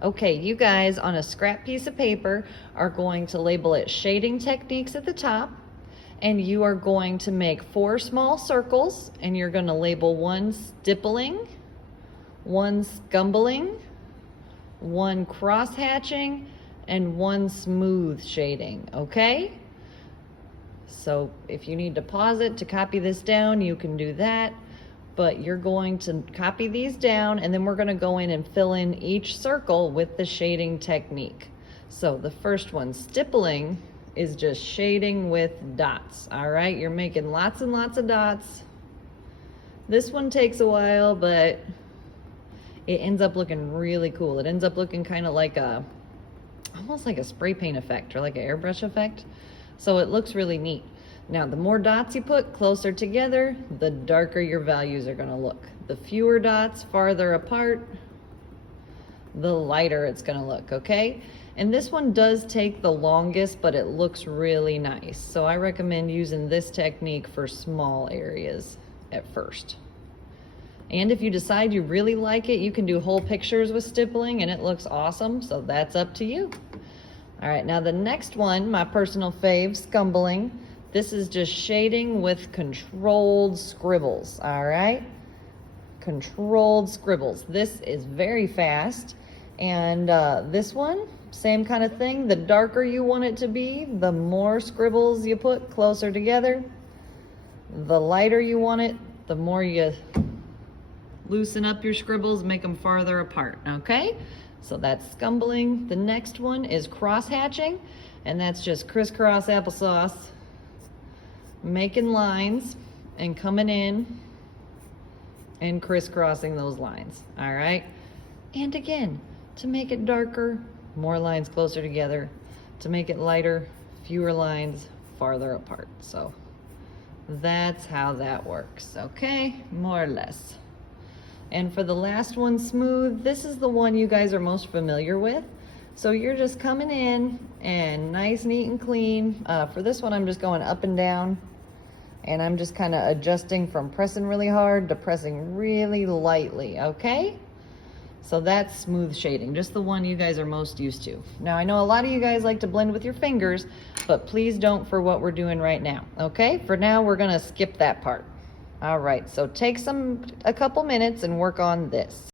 Okay, you guys on a scrap piece of paper are going to label it shading techniques at the top, and you are going to make 4 small circles, and you're going to label one stippling, one scumbling, one cross hatching, and one smooth shading, okay? So if you need to pause it to copy this down, you can do that. But you're going to copy these down, and then we're going to go in and fill in each circle with the shading technique. So the first one, stippling, is just shading with dots. All right, you're making lots and lots of dots. This one takes a while, but it ends up looking really cool. It ends up looking kind of like almost like a spray paint effect or like an airbrush effect. So it looks really neat. Now, the more dots you put closer together, the darker your values are going to look. The fewer dots farther apart, the lighter it's going to look, okay? And this one does take the longest, but it looks really nice. So I recommend using this technique for small areas at first. And if you decide you really like it, you can do whole pictures with stippling and it looks awesome, so that's up to you. All right, now the next one, my personal fave, scumbling. This is just shading with controlled scribbles, all right? Controlled scribbles. This is very fast. And this one, same kind of thing. The darker you want it to be, the more scribbles you put closer together. The lighter you want it, the more you loosen up your scribbles, make them farther apart, okay? So that's scumbling. The next one is cross hatching, and that's just crisscross applesauce, making lines and coming in and crisscrossing those lines, all right? And again, to make it darker, more lines closer together. To make it lighter, fewer lines farther apart. So that's how that works, okay? More or less. And for the last one, smooth, this is the one you guys are most familiar with. So you're just coming in and nice, neat, and clean. For this one, I'm just going up and down, and I'm just kind of adjusting from pressing really hard to pressing really lightly, okay? So that's smooth shading, just the one you guys are most used to. Now, I know a lot of you guys like to blend with your fingers, but please don't for what we're doing right now, okay? For now, we're gonna skip that part. All right, so take a couple minutes and work on this.